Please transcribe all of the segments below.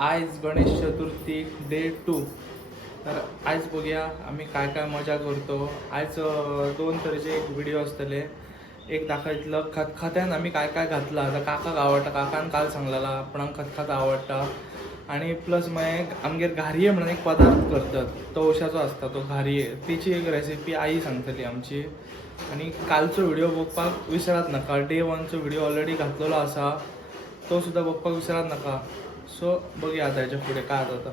आज गणेश चतुर्थी डे 2. तर आज बघूया आम्ही काय काय मजा करतो. आज दोन तरेचे एक व्हिडिओ असतले. एक दाखयतलं खतखत्यान आम्ही काय काय घातलं. आता काकाक आवडटा, काकान काल सांगलेला आपणाक खतखत आवडटा. आणि प्लस मागीर आमगेर घारये म्हणून एक पदार्थ करतात, तवशाचो असता तो घारये. तिची एक रेसिपी आई सांगतली आमची. आणि कालचो व्हिडिओ बघपाक विसरात नका. डे 1चो व्हिडिओ ऑलरेडी घातलेलो असा, तो सुद्धा बघपाक विसरात नका. सो बघूया आता याच्या पुढे काय आता.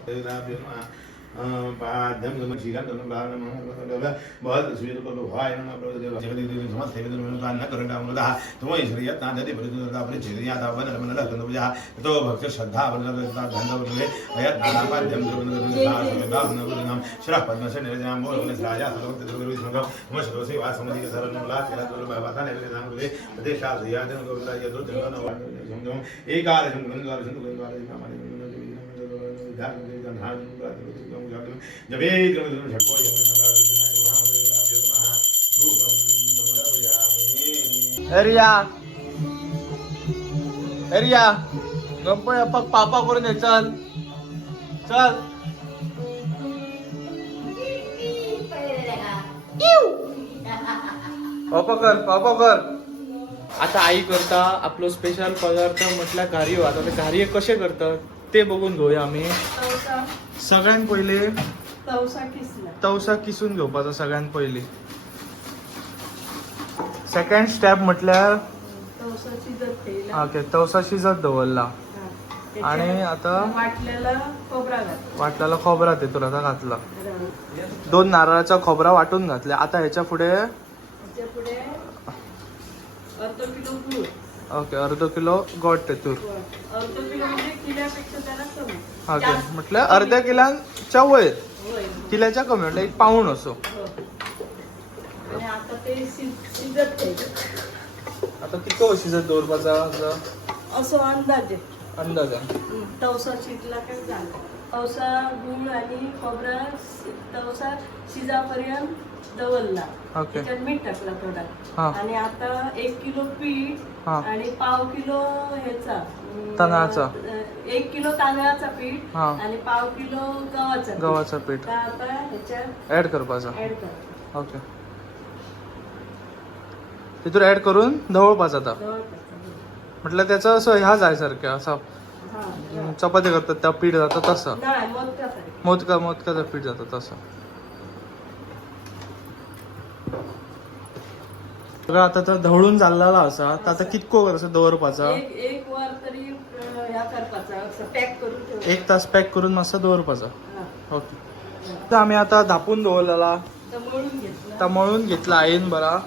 पाद्यम गमशीला गमबालम बहुत सुविध को भाई ना प्रभु देव जगदीश समस्त सेवित में का न करंडा मुदा तुम ईश्वरीय तांदे परिशुद्ध अपने चेरिया दावन मन लगन बुझा तो भक्त श्रद्धा बलता धन बले अयत नाम पाद्यम नाम श्रह पद्म से निरजनाम बोल राजा सर्वत दुर्गुरु संग नम श्रोसे वास समझि के शरण ला तेरा दुर् बाबा ने मेरे नाम रे प्रदेशा यादन गोविंदा यदो जन संगम एकार संगम संगम गणपती बाप्पा पापा करून ये. चल चल. पापा कर. आता आई करता आपलो स्पेशल पदार्थ म्हटल्यार घारयो. आता ते घारये कसे करतात ते बघून घेऊया आम्ही. सगळ्यात पहिले तवसा किसून घेवपाचो सगळ्यात पहिले. सेकंड स्टेप म्हटल्यार ओके तवसा शिजत दवरला. आणि आता वाटलेला खोबरा तेतून आता घातला. 2 नारळाचा खोबरा वाटून घातले. आता ह्याच्या पुढे ओके अर्ध किलो गोड तेतूर. ओके म्हटलं अर्ध्या किलांच्या वयर, किल्याच्या कमी म्हटलं 1 पाऊण असो. आता कितो शिजत दवरपाचा असो अंदाज तवसा शिजला काय झालं. तवसा गुळ आणि खोबरा तवसा शिजापर्यंत दवरला. त्याच्यात मीठ टाकला थोडा. आणि आता 1 किलो पीठ आणि पाव किलो ह्याचा तांदळाचा, 1 किलो तांदळाचा पीठ आणि पाव किलो गव्हाचा पीठ आता ह्याच्यात ऍड करपाचा. कर. ओके तिथून ऍड करून ढवळपाचा. आता म्हटलं त्याचं असं ह्या जायसारखं असं चपाती करतात त्या पीठ जातं तसं. मोदकाचं पीठ जातं तसं. आता तर ढवळून चाललेला असा. तर आता कितको असं दवरपाचा. एक वर तरी ह्या करपाचा पॅक करून 1 तास पॅक करून मस्त दवरपाचा. ओके तर आम्ही आता धापून दवरलेला, मळून घेतला आईन बरा.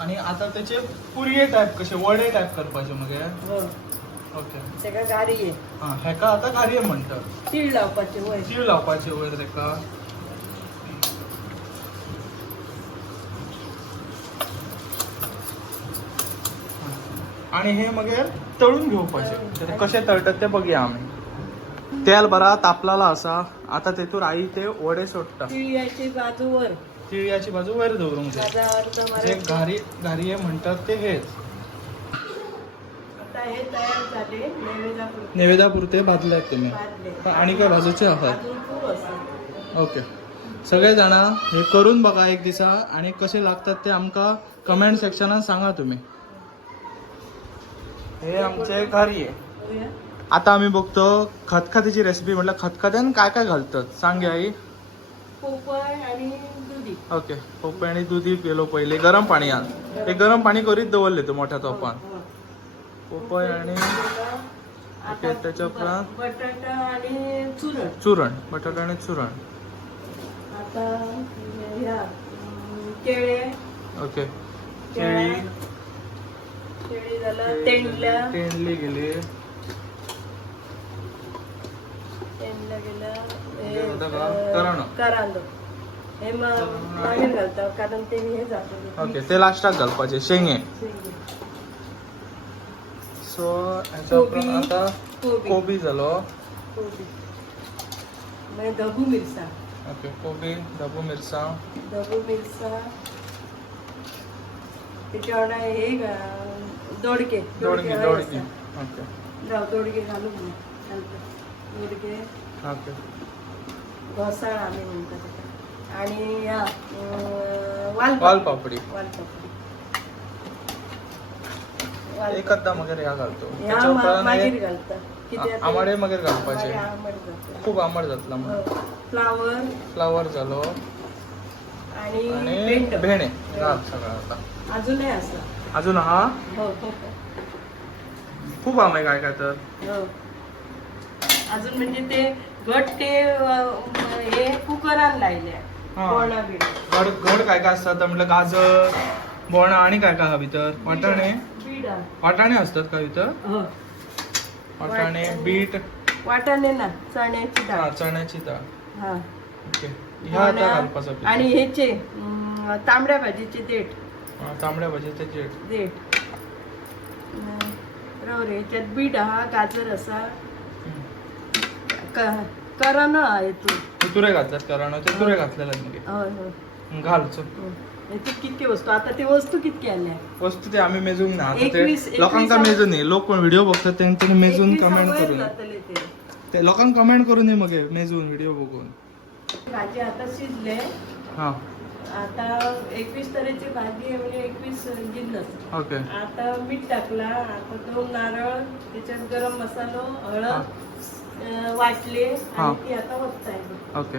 आणि आता त्याचे पुरये टाईप कसे वडे टाईप करपाचे मग. ओके हेका आता घारये म्हणतात. तीळ लावपाचे वयर तेका. आणि हे मग तळून घेवपाचे. कसे तळतात ते बघूया आम्ही. तेल बरा तापलेला असा. आता तेतून आई ते वडे सोडटा. तिळयाची बाजू वर दवरूंक जाय. जे घारये म्हणतात ते हेच. नैवेद्यापुरते भाजल्यात तुम्ही आणि काय भाजूचे आहात. ओके सगळे जण हे करून बघा एक दिसा. आणि कसे लागतात ते आमका कमेंट सेक्शनात सांगा तुम्ही. हे आमचे घारये. आता आम्ही बघतो खतखतीची रेसिपी. म्हटलं खतखत्यान काय काय घालतात सांग आई. ओके पोपय आणि दुधी केलो पहिले गरम पाणयान. हे गरम पाणी करीत दवरले तो मोठ्या तोपान. पोपय आणि ओके त्याच्या उपरांत बटाटा आणि चुरण. बटाटा आणि चुरण. आता केळे. ओके केळी झालं. तेंडली गेली. करांदो हे मागीर घालता कारण ते हे जातं. ओके ते लास्टाक घालपाचे शेंगे. सो आता कोबी झालो. धबू मिरसांग. ओके कोबी धबू मिरसांग. त्याच्या वांगडा हे दोडके. दोडके. ओके दोडके घालून घालतात मुरगे ओके घोसाळ आम्ही म्हणतो त्याला. आणि वालपापडी वालपापडी एकदा मगर ह्या घालतो मागीर घालतात कित्याक आमाडे मगर घालपाचे आंबट जाता. खूप आंबट जातला मग फ्लावर फ्लावर झालो आणि आणि भेणे घाल सगळं आता अजूनही असं. अजून हा हो हो खूप आंबे काय काय तर हो. अजून म्हणजे ते घट ते हे कुकरान लायले हा. बोणा बीड घड काय काय असतात म्हटलं गाजर बोणा आणि काय काय हवी तर वाटाणे बीड वाटाणे असतात का इथं हो वाटाणे बीट वाटाणे ना चण्याची हा डाळ चण्याची डाळ हा ओके ह्या आता घालपाचं पीठ. आणि ह्याचे तांबड्या भाजीचे देठ तांबड्या भाजीचे देठ रवरे ह्याच्यात बीट हा गाजर असा करण आहे तू तुरे घातल्यात कारण ते तुरे घातलेले होय होय घाल चल ह्याची किती वस्तू आता ते वस्तू कितकी आल्या वस्तू ते आम्ही मेजून ना आता ते 21 लोकांका मेजून नाही लोक पण व्हिडिओ बघतात त्यांच्यानी मेजून 21 कमेंट वयर करून जातले ते. ते लोकांना कमेंट करून नये मग मेजून व्हिडिओ बघून भाजी आता शिजले हा आता 21 तऱ्हेची भाजी आहे म्हणजे 21 जिन्नस ओके आता मीठ टाकला आता 2 नारळ त्याच्यात गरम मसालो हळद वाटले हा. आणि ती आता होत ओके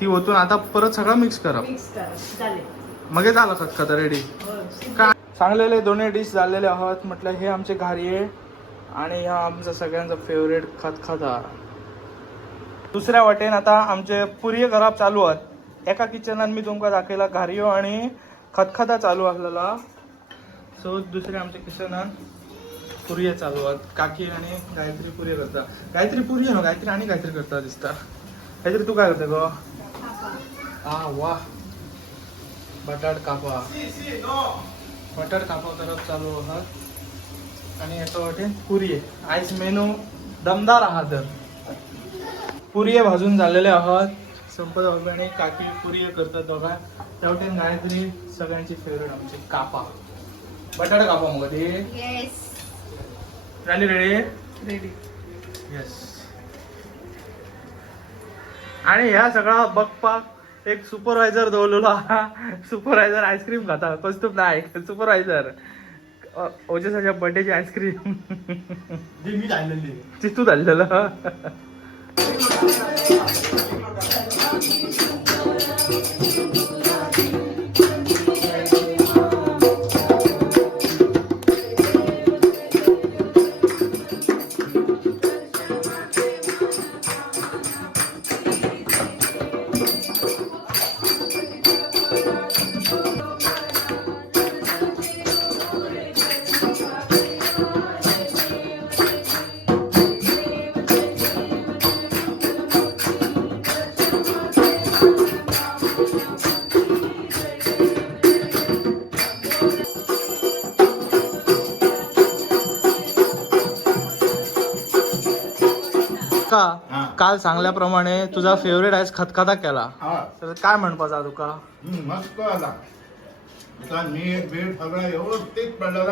ती ओतून आता परत सगळं मिक्स करा मिक्स करा झाले मग झालं खतखत रेडी हो, शिजले. काय चांगलेले दोन्ही डिश झालेले आहोत म्हटलं हे आमचे घारिये आणि हा आमचा सगळ्यांचा फेवरेट खतखता दुसऱ्या वाटेन आता आमचे पुरी घरात चालू आहेत एका किचनात मी तुमका दाखयला घारियो आणि खतखता चालू असलेला सो दुसऱ्या आमच्या किचनात पुरी चालू आहेत काकी आणि गायत्री पुरी करता गायत्री पुरी आहे ना गायत्री आणि काहीतरी करता दिसता गायत्री तू काय करते ग हा वा बटाट कापा करत चालू आहात आणि याचा वाटे पुरी आहे आईस मेनू दमदार आहात पुरी भाजून झालेले आहात संपत आणि काकी पुरी करतात दोघा त्यावटे गायत्री सगळ्यांची फेवरेट आमची कापा बटाटा कापा मग ते झाली रेडी येस आणि ह्या सगळा बघपाक एक सुपरवायझर दवरलेला सुपरवायझर आईस्क्रीम खाता कस्तूप नाही सुपरवायझर ओजसाच्या बर्थडेची आईस्क्रीम मी जाणलेली चितू झालेलं का हा. काल सांगल्याप्रमाणे तुझा फेवरेट आहे खतखता केला हा तर काय म्हणपाचा तुका मस्त आला आता मीठ बीठ सगळं व्यवस्थित पडलं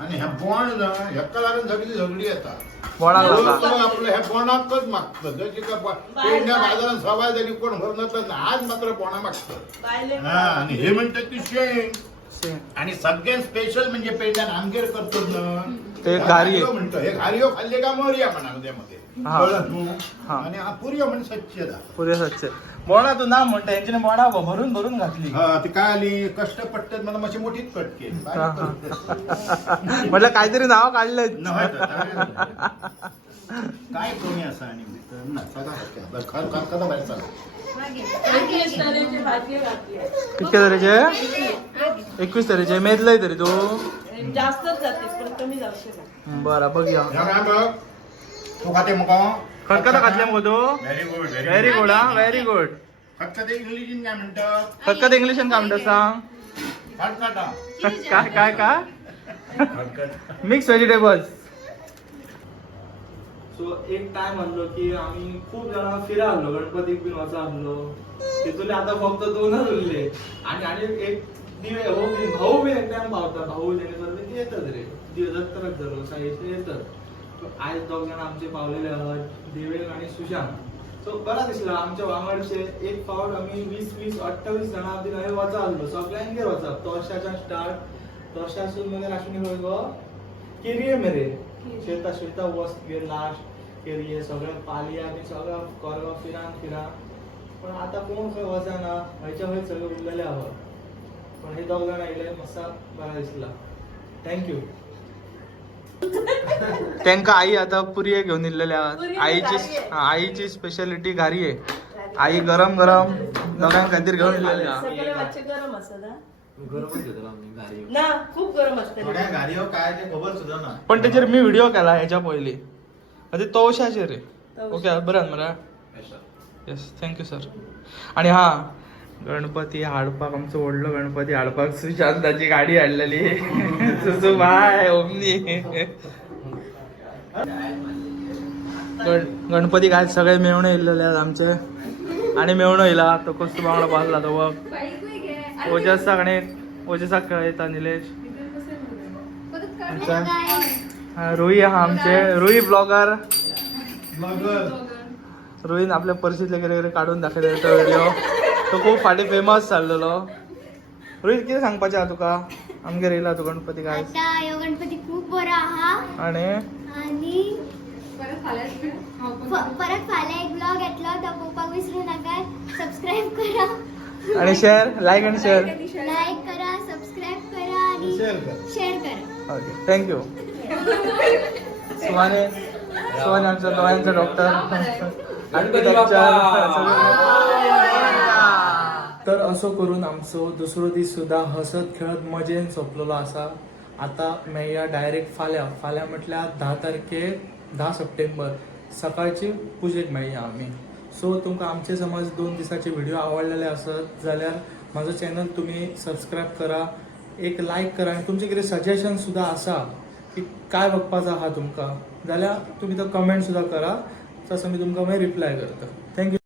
आणि ह्या बोंड ह्याका लागून सगळी झगडी येतात बोणाला रोज तो आपलं ह्या बोणाकच मागतं जशी का पेंड्या बाजारात सवाय जरी कोण भरत आज मात्र बोणा मागतं बायले हा आणि हे म्हणतात ती शेंग शेंग. आणि सगळ्यात स्पेशल म्हणजे पेंड्यान आमगेर करतो ना ते ह्या घारी आहे. घारियो म्हणतो हे घारियो खाल्ले का मोर्या म्हणा उद्यामध्ये हा. कळलं तू? हा. आणि हा पुरियो म्हणजे स्वच्छता पुरे सच्चे बोणा तू ना म्हणता यांच्याने बोणा भरून भरून घातली हा ती काय आली कष्ट पडतात मला माझी मोठीच कट केली हा, हा. म्हटलं काहीतरी नाव काढलं काय कोणी असं आणि ना, सदा बरं, कदा बाहेर चालू. 21 तऱ्हेची भाजी घातली कितके तरेचे 21 तरेचे मेदलय तरी तू जास्तच जाते पण कमी जाऊ शकत बरं बघूया ह्या काय बघ, तू खाते मग खतखता घातल्या मग तू व्हेरी गुड व्हेरी गुड हा व्हेरी गुड खतखते इंग्लिश काय म्हणतात खतखत इंग्लिश काय म्हणतात सांग खतखता काय काय मिक्स व्हेजिटेबल्स सो एक टाइम म्हणलो की आम्ही खूप जण फिरा आलो गणपतीक बिन वचा आलो तिथून आता फक्त 2च उरले आणि एक दिवे हो बिन भाऊ बिन एक टाइम पावता भाऊ जेणेकरून ते येतात रे दिवस तरच झालो साईडचे येतात आज दोग जाण आमचे पावलेले आहात देवेन आणि सुशांत. सो बरा दिसला आमच्या वांगडचे एक फावट आम्ही 20-28 जाणां आदी हांवें वचा आसलो सगळ्यांगेर वचा तोरशाच्यान स्टार्ट तोरशासून मगे आसून खंय गो केरये मेरेन श्वेता श्वेता वस्त गेर लास्ट केरये सगळ्या पालया बी सगळं कोरगांव फिरान पण आता कोण खंय वचना खंयच्या खंय सगळे उरलेले आहात पण हे दोग जाण आयले मातसा बरा दिसला. थँक्यू. त्यांका आई आता पुरये घेऊन इल्लेले आहात. आईची स्पेशालिटी घारी आहे. आई गरम गरम दोघां खातीर घेऊन इल्लेले आहा. सगळे मातशे गरम असतात हा. गरमच घेतला आम्ही गाडी. ना खूप गरम असते थोड्या गाडीवर काय ते खबर सुद्धा ना. पण त्याचेर मी व्हिडिओ केला ह्याच्या पयलीं ते तवशाचेर रे. ओके बरें मरे. Yes thank you sir. आणि हा गणपती हाडपाक आमचो व्हडलो गणपती हाडपाक सुशांताची गाडी हाडलेली सुसू बाय ओमनी. गणपती काय सगळे मेवणे येयलेले आहेत आमचे आणि मेवणो येयला तो कस्तो बांगडो बाजला तो बघ. ओजसाक आणि ओजसाक खेळयता निलेश. रुई हा आमचे रुई ब्लॉगर. रोहिन आपल्या पर्सीतले कितें काढून दाखयले तो व्हिडिओ तो खूप फाटी फेमस जाल्लो. रोहित कितें सांगपाचें आहा तुका आमगेर येयला तू गणपती काय. आता ह्यो गणपती खूप बरो आहा आणि परत फाल्यां एक ब्लॉग येतलो तो पळोवपाक विसरू नाका. सबस्क्राईब करा आणि शेअर लाईक आणि शेअर लाईक करा सबस्क्राईब करा आणि शेअर करा. Okay thank you. सुवाने आमच्या डोळ्यांचा डॉक्टर. तर असो करून आमचो दुसरो दीस सुद्धा हसत खेळत मजेन सोंपलेलो आसा. आता मेळया डायरेक्ट फाल्यां म्हटल्यार 10 सप्टेंबर सकाळची पुजेक मेळया आमी. सो तुमकां आमचे समज 2 दिसाचे व्हिडिओ आवडलेले आसत जाल्यार म्हाजो चॅनल तुमी सबस्क्रायब करा, एक लायक करा आनी तुमचे कितें सजेशन सुद्धा आसा की काय बघपाचो आहा तुमकां जाल्यार तुमी तो कमेंट सुद्धा करा तसो मी तुमकां मागीर रिप्लाय करता. थँक्यू.